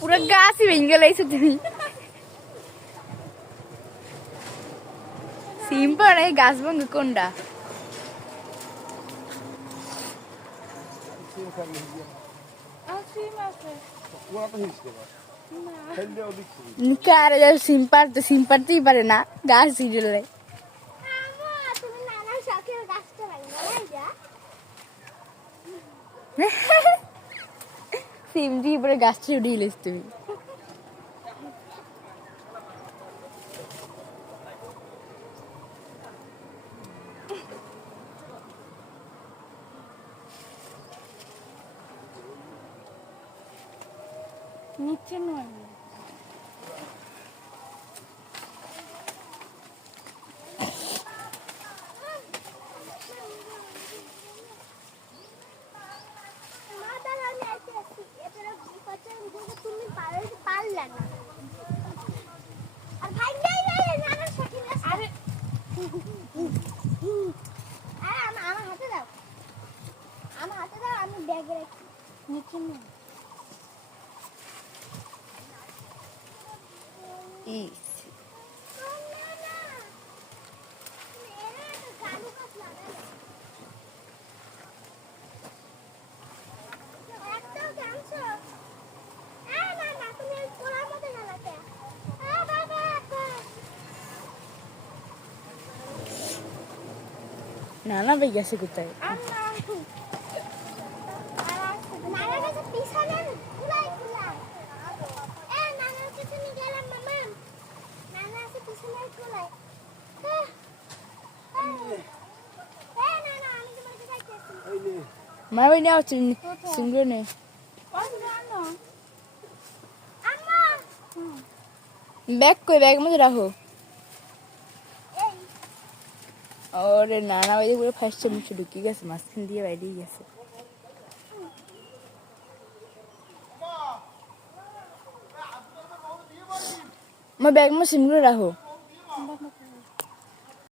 পুরো গাছই ভেঙে লাইছো তুমি। সিম্পল এই গাছ ভাঙ কোনটা? সিম্পারতেই পারে না গাছ ছিড়লে। সিমটি পরে গাছটি উঠিয়ে লিস তুমি। নিচে নয় নানা ভাই গেছে কোথায়? মা ভাই নাও সিঙ্গুর নেই। ব্যাগ কই? ব্যাগ মধ্যে রাখো। ওরে নানা ভাই পুরো ফার্স্টে মুছে ঢুকিয়ে গেছে, মাঝখান দিয়ে বাইরেই গেছে। আমার ব্যাগ মধ্যে সিমগুলো রাখো।